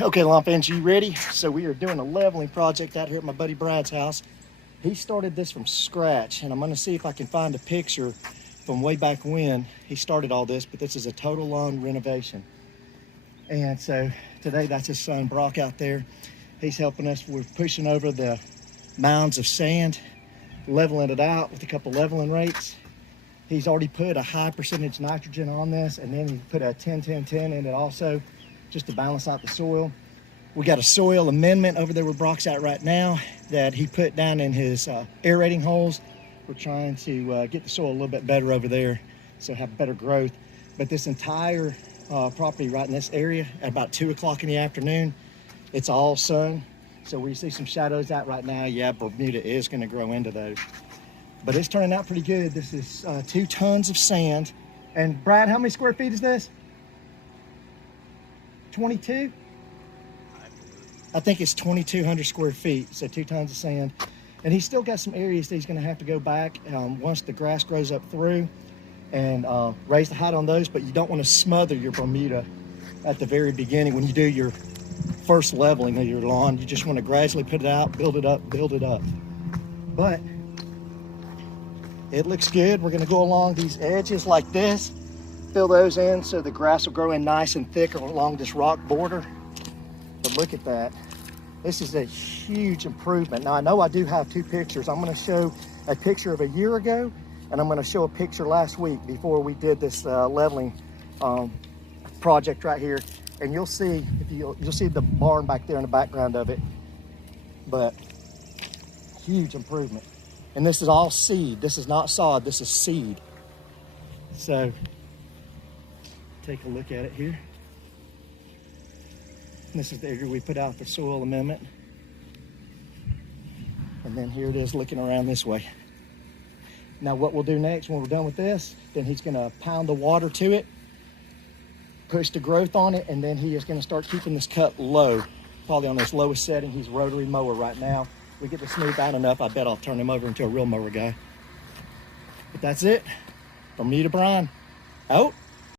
Okay, Lumpins, you ready? So we are doing a leveling project out here at my buddy Brad's house. He started this from scratch, and I'm gonna see if I can find a picture from way back when he started all this, but this is a total lawn renovation. And so today that's his son Brock out there. He's helping us. We're pushing over the mounds of sand, leveling it out with a couple leveling rakes. He's already put a high percentage nitrogen on this, and then he put a 10-10-10 in it also, just to balance out the soil. We got a soil amendment over there where Brock's at right now that he put down in his aerating holes. We're trying to get the soil a little bit better over there so have better growth. But this entire property right in this area at about 2 o'clock in the afternoon, it's all sun. So we see some shadows out right now. Yeah, Bermuda is gonna grow into those. But it's turning out pretty good. This is 2 tons of sand. And Brad, how many square feet is this? 22? I think it's 2,200 square feet, so 2 tons of sand. And he's still got some areas that he's gonna have to go back once the grass grows up through and raise the height on those, but you don't wanna smother your Bermuda at the very beginning when you do your first leveling of your lawn. You just wanna gradually put it out, build it up, build it up. But it looks good. We're gonna go along these edges like this, fill those in so the grass will grow in nice and thick along this rock border. But look at that. This is a huge improvement. Now I know I do have 2 pictures. I'm gonna show a picture of a year ago, and I'm gonna show a picture last week before we did this leveling project right here. And you'll see, you'll see the barn back there in the background of it. But huge improvement. And this is all seed. This is not sod, this is seed. So take a look at it here. This is the area we put out the soil amendment. And then here it is looking around this way. Now what we'll do next when we're done with this, then he's gonna pound the water to it, push the growth on it, and then he is gonna start keeping this cut low, probably on this lowest setting. He's rotary mower right now. We get to smooth out enough, I bet I'll turn him over into a real mower guy. But that's it. Bermuda Brian, out.